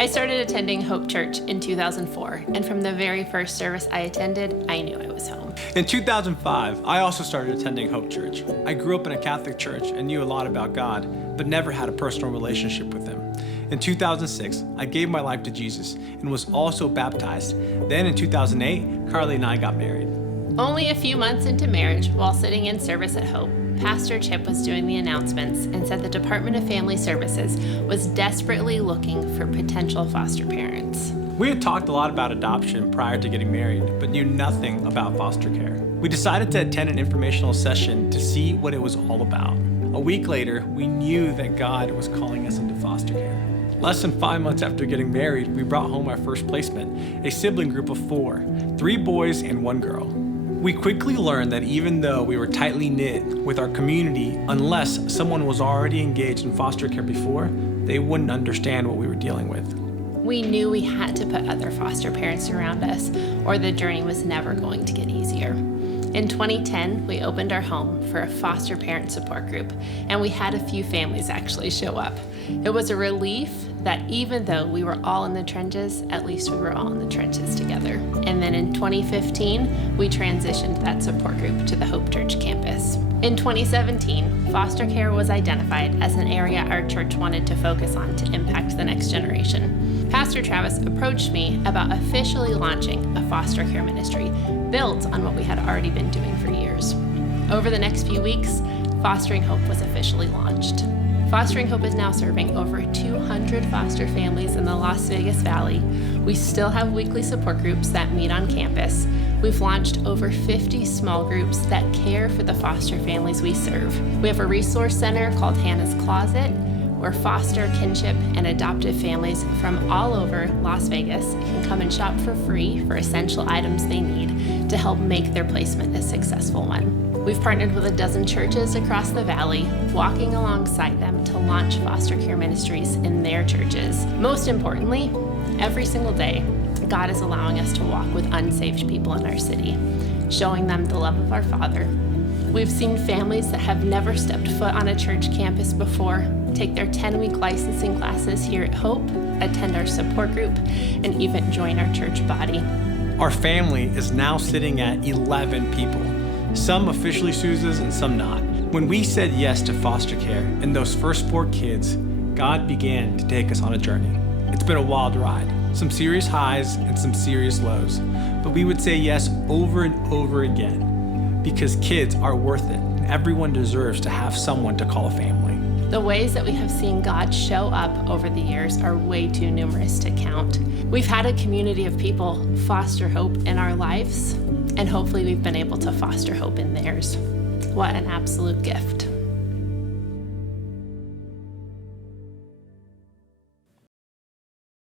I started attending Hope Church in 2004, and from the very first service I attended, I knew I was home. In 2005, I also started attending Hope Church. I grew up in a Catholic church and knew a lot about God, but never had a personal relationship with Him. In 2006, I gave my life to Jesus and was also baptized. Then in 2008, Carly and I got married. Only a few months into marriage, while sitting in service at Hope, Pastor Chip was doing the announcements and said the Department of Family Services was desperately looking for potential foster parents. We had talked a lot about adoption prior to getting married, but knew nothing about foster care. We decided to attend an informational session to see what it was all about. A week later, we knew that God was calling us into foster care. Less than 5 months after getting married, we brought home our first placement, a sibling group of 4, 3 boys and 1 girl. We quickly learned that even though we were tightly knit with our community, unless someone was already engaged in foster care before, they wouldn't understand what we were dealing with. We knew we had to put other foster parents around us, or the journey was never going to get easier. In 2010, we opened our home for a foster parent support group, and we had a few families actually show up. It was a relief that even though we were all in the trenches, at least we were all in the trenches together. And then in 2015, we transitioned that support group to the Hope Church campus. In 2017, foster care was identified as an area our church wanted to focus on to impact the next generation. Pastor Travis approached me about officially launching a foster care ministry built on what we had already been doing for years. Over the next few weeks, Fostering Hope was officially launched. Fostering Hope is now serving over 200 foster families in the Las Vegas Valley. We still have weekly support groups that meet on campus. We've launched over 50 small groups that care for the foster families we serve. We have a resource center called Hannah's Closet, where foster, kinship, and adoptive families from all over Las Vegas can come and shop for free for essential items they need to help make their placement a successful one. We've partnered with 12 churches across the valley, walking alongside them to launch foster care ministries in their churches. Most importantly, every single day, God is allowing us to walk with unsaved people in our city, showing them the love of our Father. We've seen families that have never stepped foot on a church campus before take their 10-week licensing classes here at Hope, attend our support group, and even join our church body. Our family is now sitting at 11 people, some officially Souzas and some not. When we said yes to foster care and those first 4 kids, God began to take us on a journey. It's been a wild ride, some serious highs and some serious lows, but we would say yes over and over again because kids are worth it and everyone deserves to have someone to call a family. The ways that we have seen God show up over the years are way too numerous to count. We've had a community of people foster hope in our lives, and hopefully we've been able to foster hope in theirs. What an absolute gift.